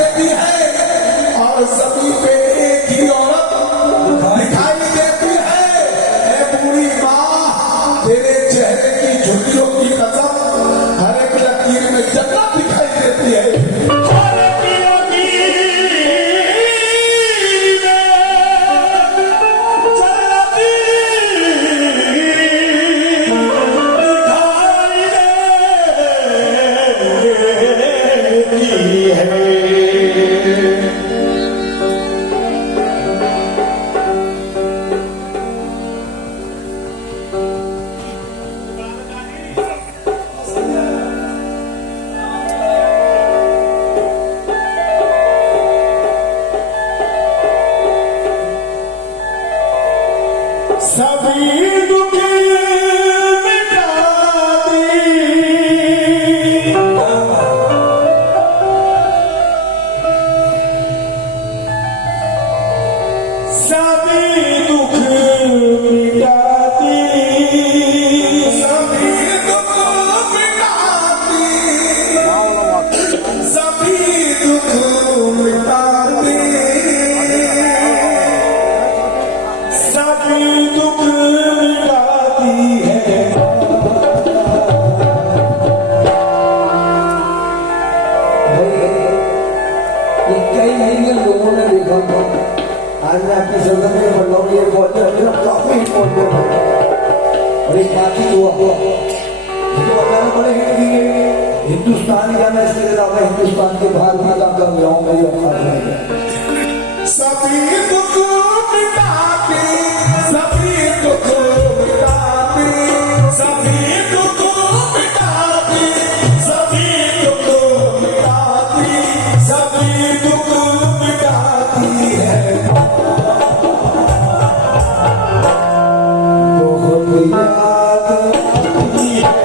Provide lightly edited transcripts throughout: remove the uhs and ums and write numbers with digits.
देती है और सभी पे एक ही औरत दिखाई देती है। ए बूढ़ी माँ, तेरे चेहरे की झुर्रियों की कसम, हर एक लकीर में जन्नत दिखाई देती है। सभी दुख मिटा दी, सभी दुख मिटाती, सभी दुख मिटाती, सभी दुख मिटाती, सभी दुख मिटाती है। कई मिलियन लोगों ने देखा आज मैं आपकी सदन में बोल रहा हूँ, ये मेरा काफी इम्पोर्टेंट है। और एक बात ही हुआ तो बताना पड़ेगा कि हिंदुस्तान जाना इसके अलावा हिंदुस्तान के बाहर भी काम कर रहा हूँ मेरी औकात। सभी दुख मिटाती, सभी दुख मिटाती, सभी दुख मिटाती, सभी दुख मिटाती, सभी दुख मिटाती है। बहुत याद आती है।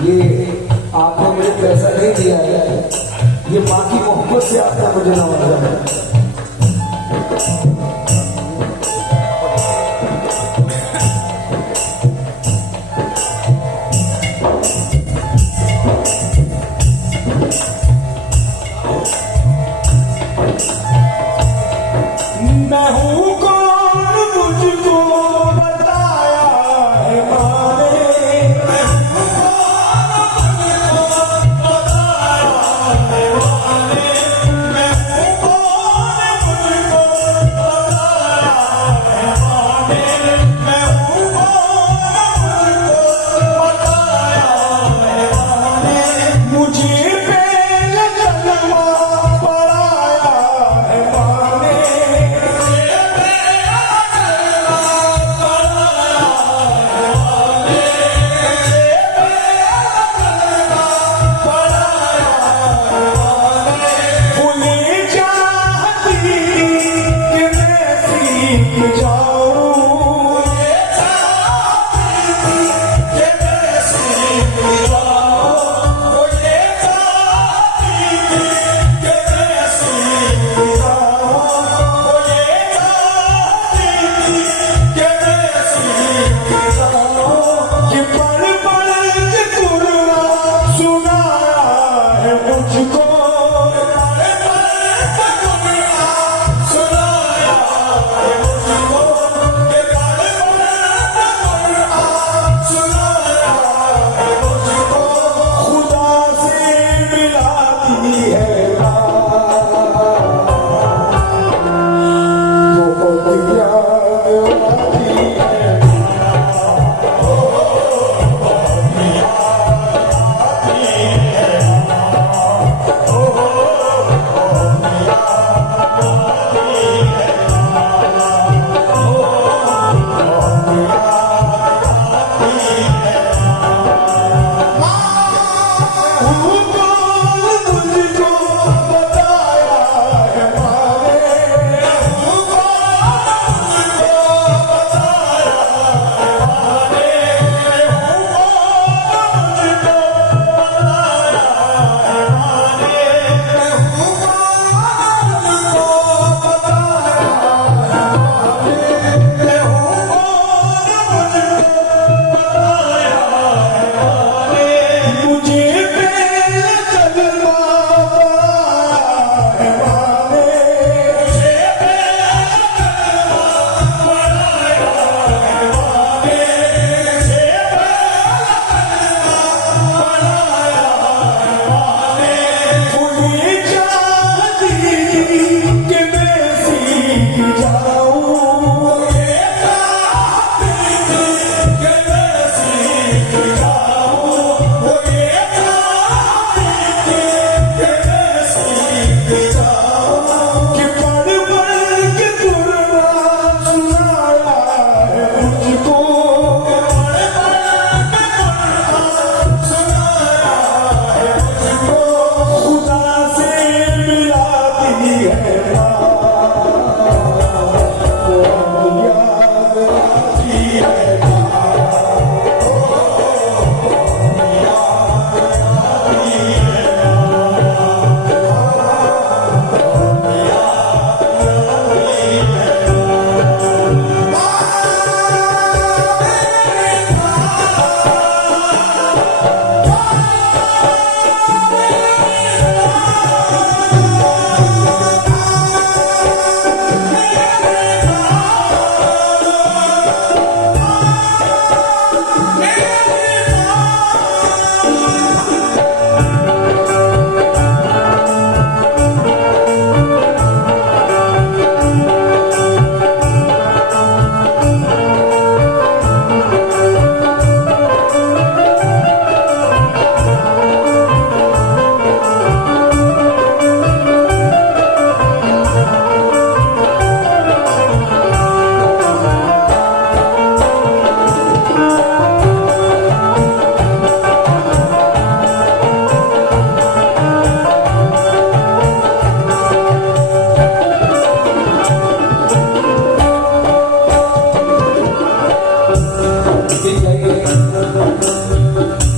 ये आपने मुझे पैसा नहीं दिया है, ये माँ की मोहब्बत से आपने मुझे नवाजा है। मैं हूँ कौन मुझको बताया है माँ ने, मैं हूँ कौन मुझको बताया है माँ ने, मैं हूँ कौन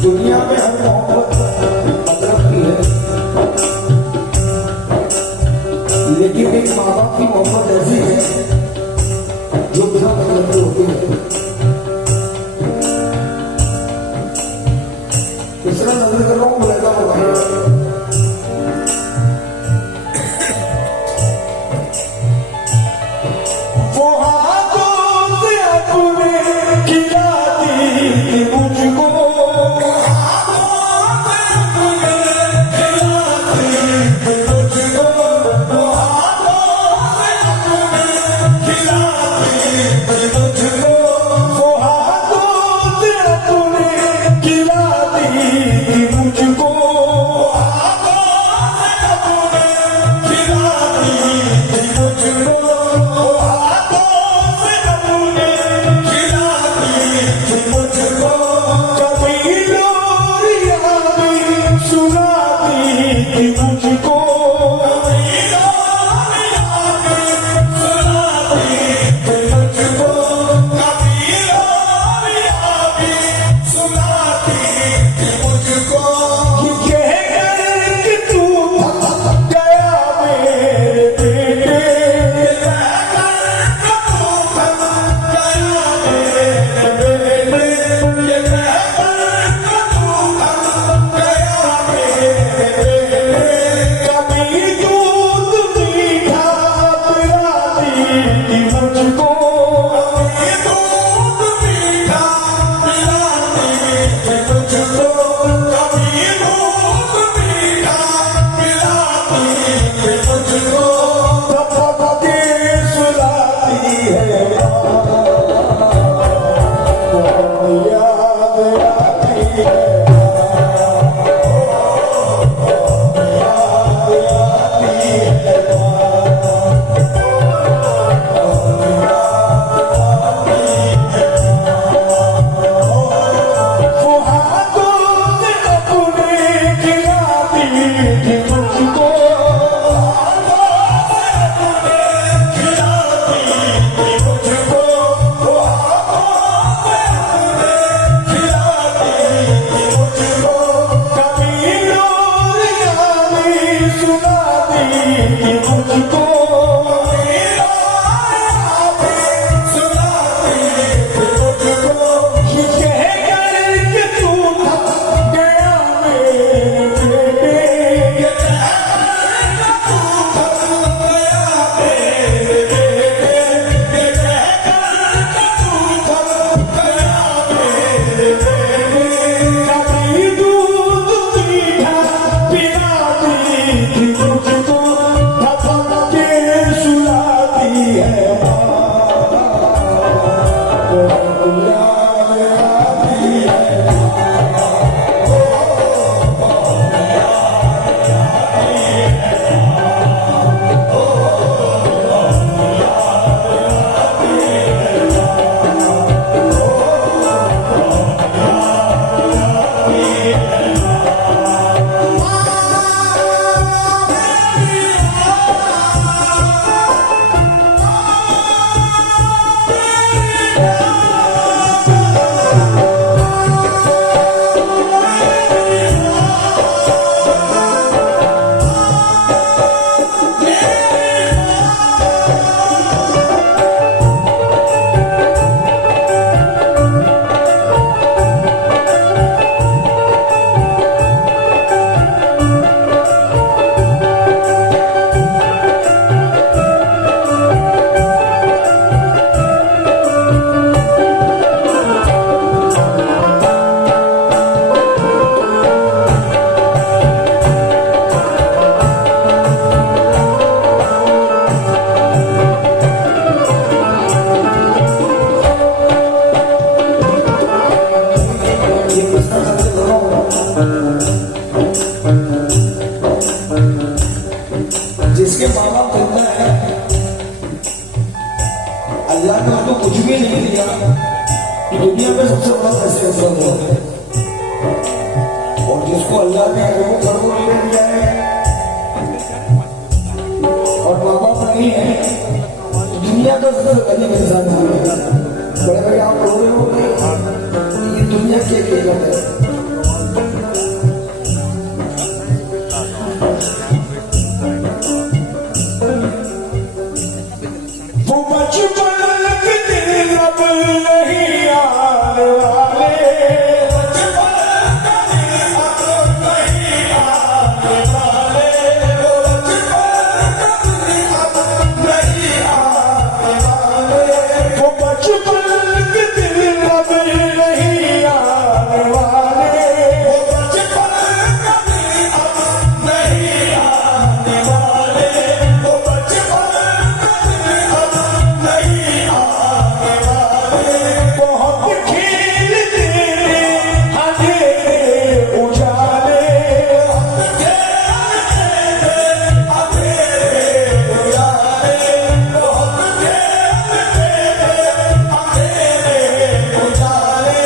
दुनिया में हर मोहब्बत मतलब की है, लेकिन एक माँ बाप की मोहब्बत ऐसी है जो बिना मतलब की होती है। तीसरा नजर कर रहा हूँ बोलेगा कि दुनिया में सबसे बड़ा पैसे अफसर हुआ है और जिसको अल्लाह ने वो करोड़ ले दिया है और माँ बाप नहीं है तो दुनिया का सबसे गरीब इंसान है। बड़े बड़े आप रो रहे हो ये दुनिया की हकीकत है। वो बचपन के दिन अब नहीं आने वाले, बचपन के दिन अब नहीं आने वाले, वो बचपन के दिन अब नहीं आने वाले, वो बचपन के दिन अब नहीं आने वाले, वो बचपन के दिन अब नहीं आने वाले, वो बचपन बहुत खेलते अंधेरे उजाले, अंधेरे उजाले, बहुत खेलते अंधेरे उजाले।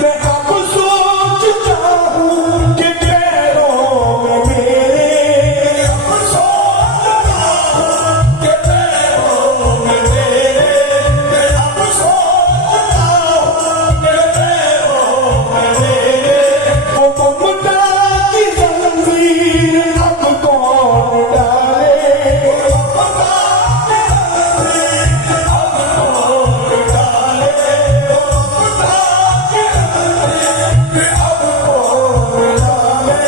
मैं अब सोचता हूँ कि पैरों में मेरे, अब सोचता हूँ कि पैरों में मेरे, मैं अब सोचता हूँ कि पैरों में मेरे, वो ममता की जंजीर अब कौन डाले, वो ममता की जंजीर अब कौन डाले, वो ममता की जंजीर अब कौन डाले।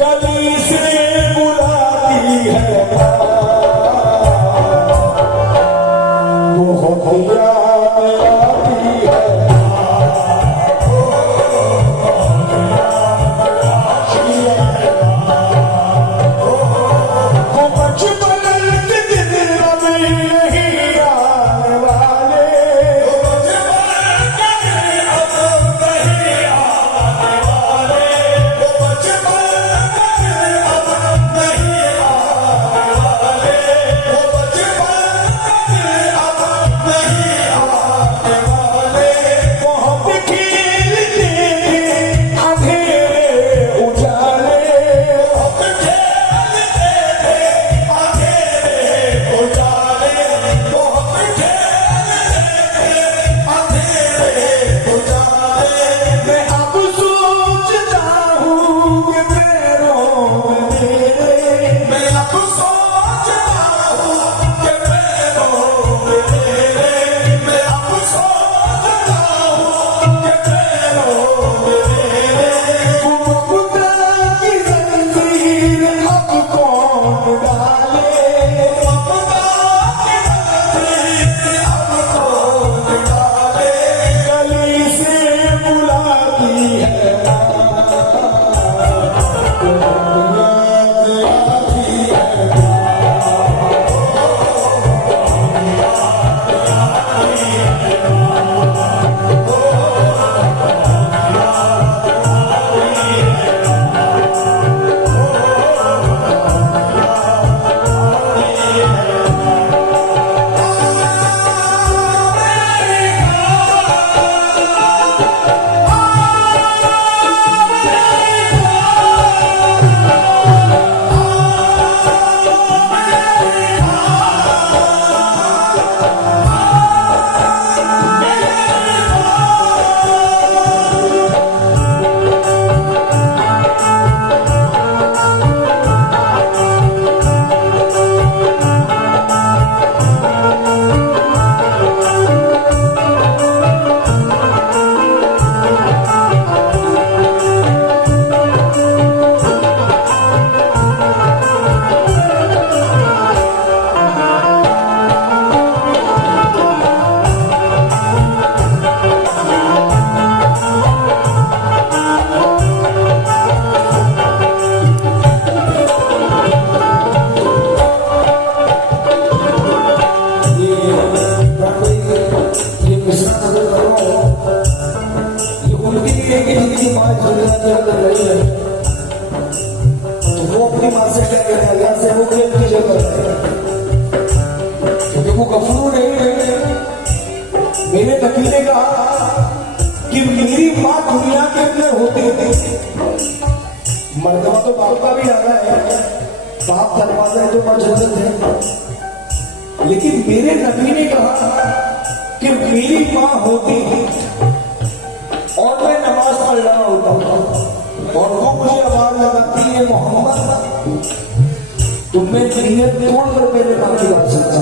गली से बुलाती है बहुत याद आती है, वो बचपन के दिन अब नहीं आने वाले, वो बचपन के दिन अब नहीं आने वाले, वो बचपन के दिन अब नहीं आने वाले, वो बचपन के दिन अब नहीं आने वाले। बहुत खेलते अंधेरे उजाले, बहुत खेलते अंधेरे उजाले, बहुत खेलते अंधेरे उजाले। मैं अब सोचता हूँ कि पैरों में मेरे, मैं अब सोचता हूँ कि पैरों में मेरे, मैं अब सोचता हूँ कि पैरों में मेरे, वो ममता की जंजीर अब कौन डाले, वो ममता की जंजीर अब कौन डाले। गली से बुलाती है बापों का भी आना है, बाप दरवाजा जो मजबूत है, लेकिन मेरे नबी ने कहा कि मेरी माँ होती और मैं नमाज पढ़ रहा होता और वो मुझे आवाज लगाती है मोहम्मद, तो मैं नीयत तोड़कर मेरे नाम की बात सकता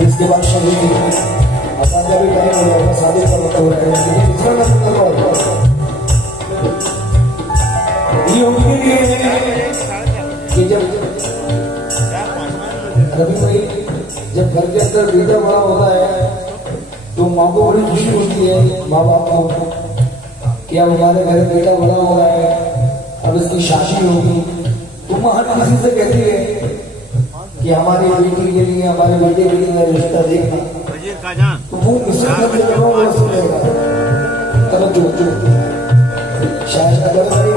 इसके बाद शादी असाध्य भी टाइम हो जाएगा, शादी का वक्त हो रहा है, लेकिन दूसरा का ये उनके लिए कि जब कभी कोई जब घर के अंदर बेटा बड़ा होता है तो माँ को बड़ी खुशी होती है, माँ बाप को कि अब हमारे घर बेटा बड़ा हो रहा है, अब इसकी शादी होगी। तुम हर किसी से कहती है कि हमारी बेटी के लिए, हमारे बेटे के लिए रिश्ता देखना, तो वो किसी वो सुनेगा। तब जो शायद याद आती